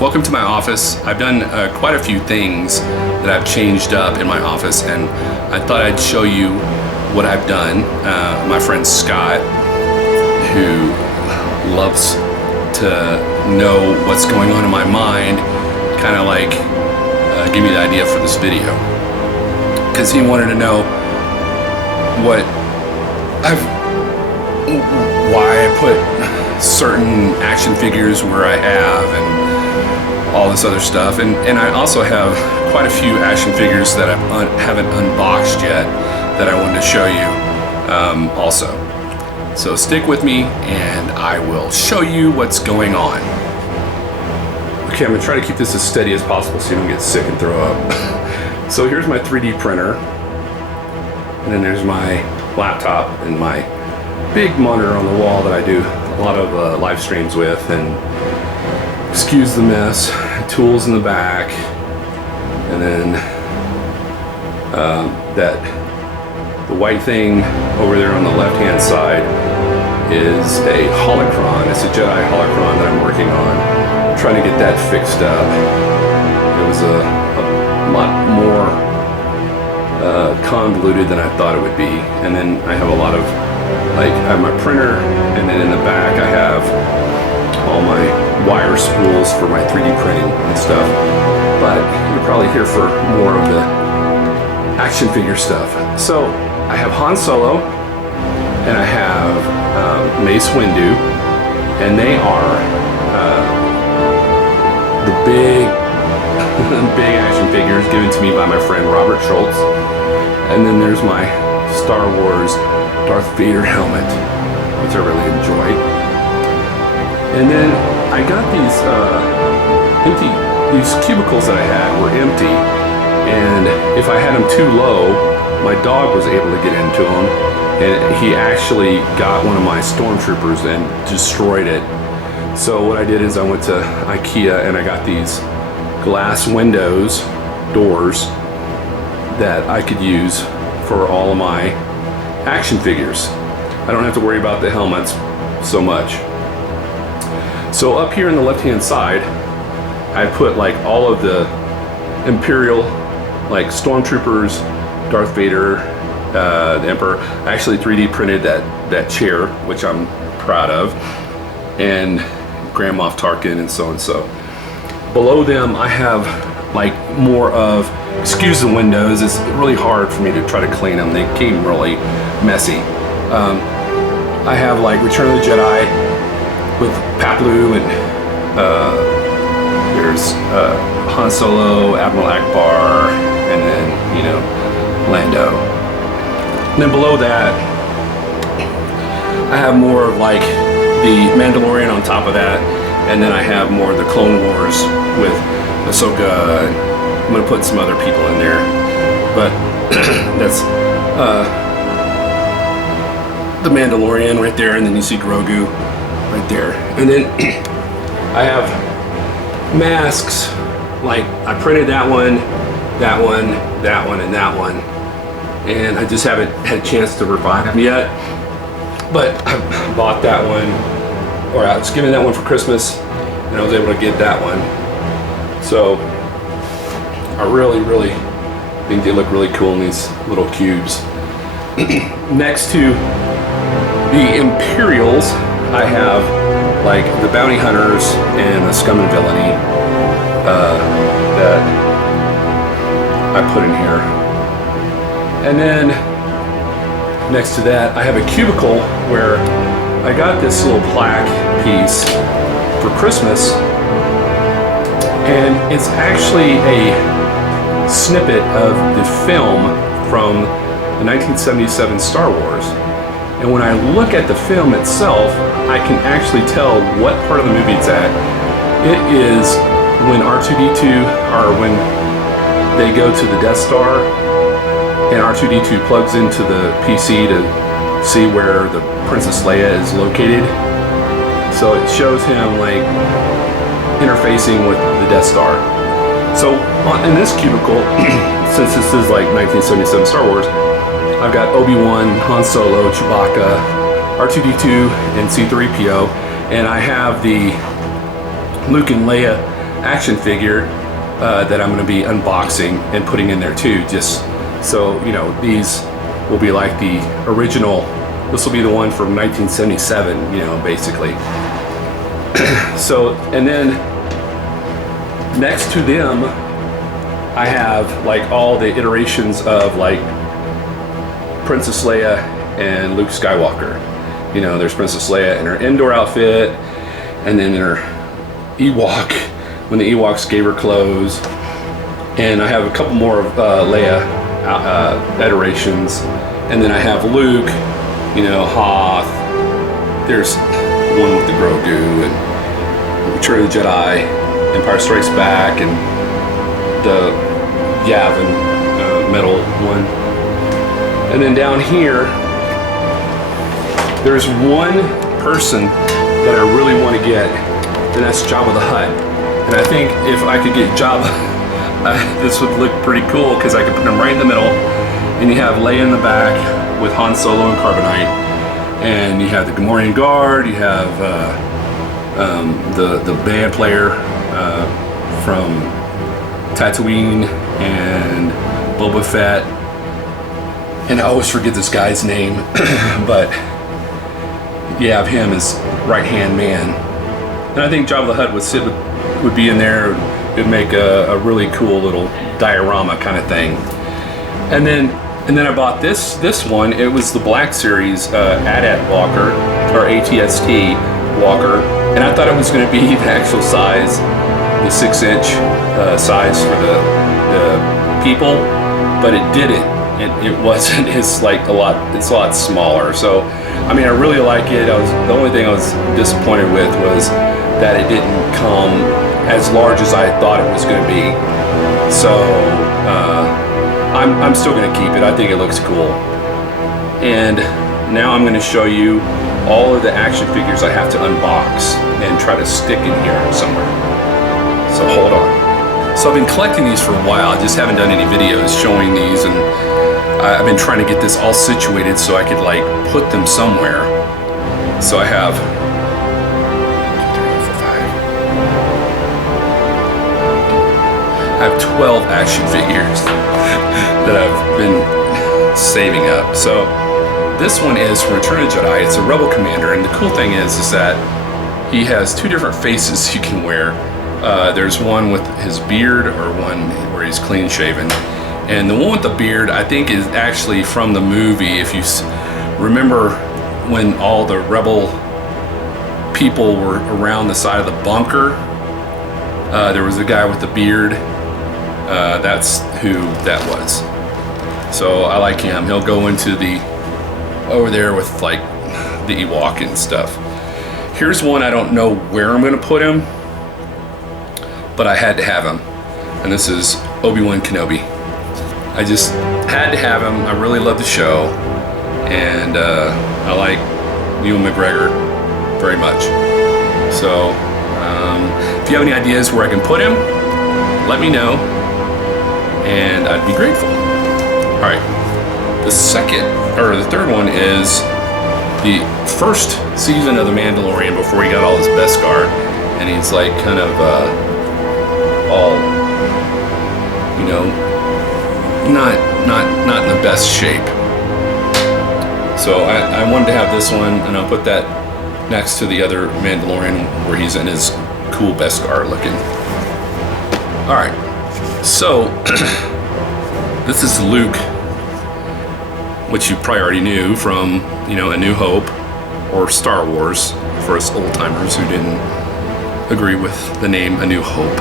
Welcome to my office. I've done quite a few things that I've changed up in my office, and I thought I'd show you what I've done. My friend Scott, who loves to know what's going on in my mind, kind of like give me the idea for this video, because he wanted to know why I put certain action figures where I have and all this other stuff, and I also have quite a few action figures that I haven't unboxed yet that I wanted to show you also. So stick with me and I will show you what's going on. Okay, I'm gonna try to keep this as steady as possible so you don't get sick and throw up. So here's my 3D printer, and then there's my laptop and my big monitor on the wall that I do a lot of live streams with, and excuse the mess, tools in the back, and then the white thing over there on the left hand side is a holocron. It's a Jedi holocron that I'm working on. I'm trying to get that fixed up. It was a lot more convoluted than I thought it would be. And then I have a lot of, like, I have my printer, and then in the back I have all my wire spools for my 3D printing and stuff. But you're probably here for more of the action figure stuff. So I have Han Solo and I have Mace Windu, and they are the big big action figures given to me by my friend Robert Schultz. And then there's my Star Wars Darth Vader helmet, which I really enjoyed. And then I got these these cubicles that I had were empty, and if I had them too low, my dog was able to get into them, and he actually got one of my stormtroopers and destroyed it. So what I did is I went to IKEA and I got these glass windows, doors, that I could use for all of my action figures. I don't have to worry about the helmets so much. So up here on the left hand side, I put like all of the Imperial, like stormtroopers, Darth Vader, the Emperor. I actually 3D printed that chair, which I'm proud of, and Grand Moff Tarkin and so and so. Below them I have like more of, excuse the windows, it's really hard for me to try to clean them. They came really messy. I have like Return of the Jedi with Paploo, and there's Han Solo, Admiral Akbar, and then, you know, Lando. And then below that, I have more of like the Mandalorian on top of that, and then I have more of the Clone Wars with Ahsoka. I'm gonna put some other people in there, but that's the Mandalorian right there, and then you see Grogu right there. And then I have masks, like I printed that one, that one, that one, and that one, and I just haven't had a chance to revive them yet. But I bought that one, or I was given that one for Christmas, and I was able to get that one. So I really think they look really cool in these little cubes. Next to the Imperials, I have like the Bounty Hunters and the Scum and Villainy that I put in here. And then next to that, I have a cubicle where I got this little plaque piece for Christmas, and it's actually a snippet of the film from the 1977 Star Wars. And when I look at the film itself, I can actually tell what part of the movie it's at. It is when R2-D2, or when they go to the Death Star, and R2-D2 plugs into the PC to see where the Princess Leia is located. So it shows him like interfacing with the Death Star. So in this cubicle, since this is like 1977 Star Wars, I've got Obi-Wan, Han Solo, Chewbacca, R2-D2, and C-3PO, and I have the Luke and Leia action figure that I'm going to be unboxing and putting in there too, just so you know, these will be like the original. This will be the one from 1977, you know, basically. So, and then next to them I have like all the iterations of like Princess Leia and Luke Skywalker. You know, there's Princess Leia in her indoor outfit, and then in her Ewok, when the Ewoks gave her clothes. And I have a couple more of Leia iterations. And then I have Luke, you know, Hoth. There's one with the Grogu and Return of the Jedi, Empire Strikes Back, and the Yavin metal one. And then down here, there's one person that I really want to get, and that's Jabba the Hutt. And I think if I could get Jabba, this would look pretty cool because I could put him right in the middle, and you have Leia in the back with Han Solo and Carbonite, and you have the Gamorrean Guard, you have the band player from Tatooine, and Boba Fett, and I always forget this guy's name, but you have him as right-hand man. And I think Jabba the Hutt would be in there. It would make a really cool little diorama kind of thing. And then I bought this one. It was the Black Series AT-AT Walker, or ATST Walker, and I thought it was going to be the actual size, the 6-inch size for the people, but it didn't. It wasn't. It's a lot smaller. So, I mean, I really like it. The only thing I was disappointed with was that it didn't come as large as I thought it was going to be. So, I'm still going to keep it. I think it looks cool. And now I'm going to show you all of the action figures I have to unbox and try to stick in here somewhere. So hold on. So I've been collecting these for a while. I just haven't done any videos showing these, and I've been trying to get this all situated so I could like put them somewhere. So I have 12 action figures that I've been saving up. So this one is from Return of the Jedi. It's a Rebel Commander, and the cool thing is that he has two different faces you can wear. There's one with his beard, or one where he's clean shaven. And the one with the beard, I think, is actually from the movie. If you remember when all the Rebel people were around the side of the bunker, there was a guy with the beard. That's who that was. So I like him. He'll go into over there with like the Ewok and stuff. Here's one I don't know where I'm going to put him, but I had to have him. And this is Obi-Wan Kenobi. I just had to have him. I really love the show, and I like Ewan McGregor very much. So if you have any ideas where I can put him, let me know, and I'd be grateful. All right, the third one is the first season of The Mandalorian before he got all his Beskar, and he's like kind of all, you know, not in the best shape. So I wanted to have this one, and I'll put that next to the other Mandalorian where he's in his cool Beskar looking. All right, so this is Luke, which you probably already knew from, you know, A New Hope or Star Wars, for us old timers who didn't agree with the name A New Hope.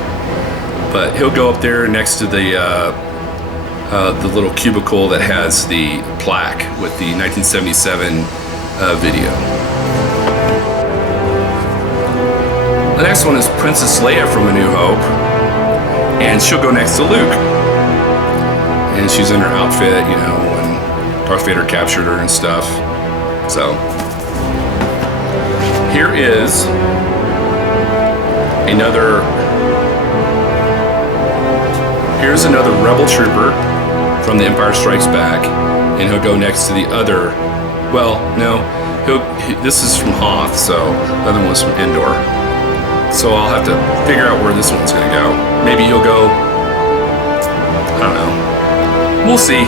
But he'll go up there next to the little cubicle that has the plaque with the 1977 video. The next one is Princess Leia from A New Hope, and she'll go next to Luke. And she's in her outfit, you know, when Darth Vader captured her and stuff. So here is here's another Rebel Trooper from The Empire Strikes Back, and he'll go next to the other. Well, no, this is from Hoth, so the other one was from Endor. So I'll have to figure out where this one's gonna go. Maybe he'll go, I don't know. We'll see.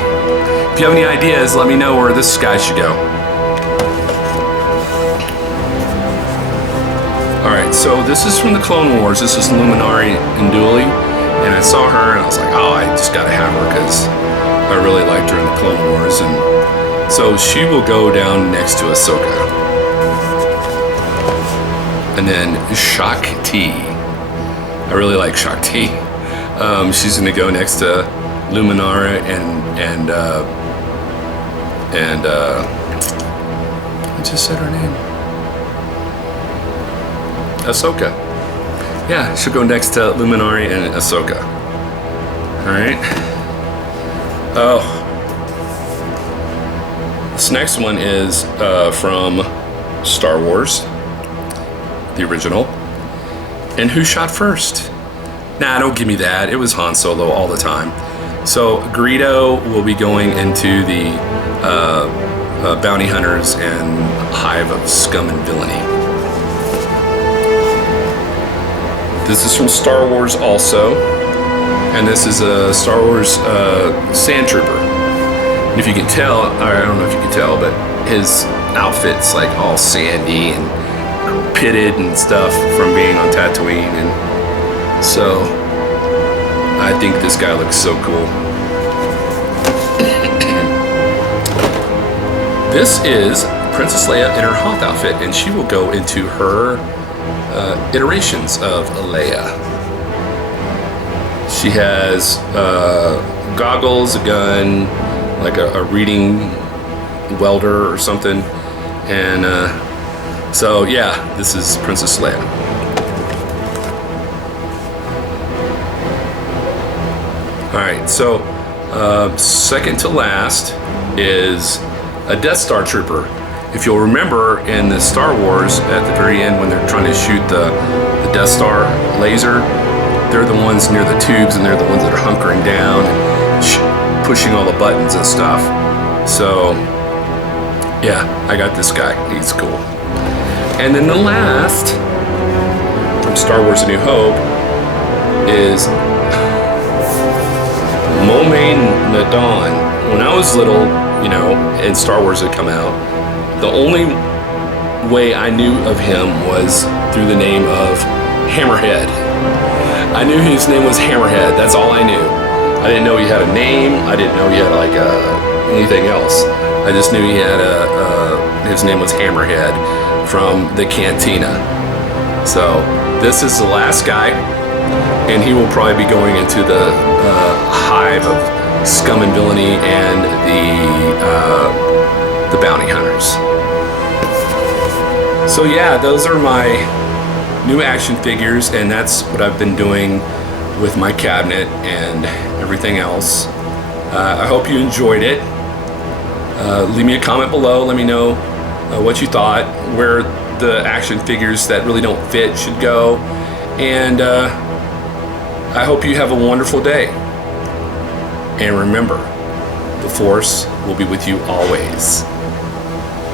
If you have any ideas, let me know where this guy should go. Alright, so this is from the Clone Wars. This is Luminari Unduli. And I saw her and I was like, oh, I just gotta have her because I really liked her in the Clone Wars. And so she will go down next to Ahsoka. And then Shakti. I really like Shakti. She's gonna go next to Luminara and I just said her name. Ahsoka. Yeah, she'll go next to Luminari and Ahsoka. Alright. Oh. This next one is from Star Wars, the original. And who shot first? Nah, don't give me that. It was Han Solo all the time. So Greedo will be going into the bounty hunters and hive of scum and villainy. This is from Star Wars also, and this is a Star Wars sand trooper. And if you can tell, or I don't know if you can tell, but his outfit's like all sandy and pitted and stuff from being on Tatooine, and so I think this guy looks so cool. This is Princess Leia in her Hoth outfit, and she will go into her iterations of Leia. She has goggles, a gun, like a reading welder or something, and so yeah, this is Princess Leia. Alright, so second to last is a Death Star trooper. If you'll remember in the Star Wars at the very end when they're trying to shoot the Death Star laser, they're the ones near the tubes and they're the ones that are hunkering down and pushing all the buttons and stuff. So yeah, I got this guy. He's cool. And then the last from Star Wars A New Hope is Momain Nadon. When I was little, you know, and Star Wars had come out, the only way I knew of him was through the name of Hammerhead. I knew his name was Hammerhead. That's all I knew. I didn't know he had a name. I didn't know he had like anything else. I just knew he had his name was Hammerhead from the Cantina. So this is the last guy, and he will probably be going into the hive of scum and villainy and the bounty hunters. So yeah, those are my new action figures, and that's what I've been doing with my cabinet and everything else. I hope you enjoyed it. Leave me a comment below. Let me know what you thought, where the action figures that really don't fit should go, and I hope you have a wonderful day. And remember, the Force will be with you always.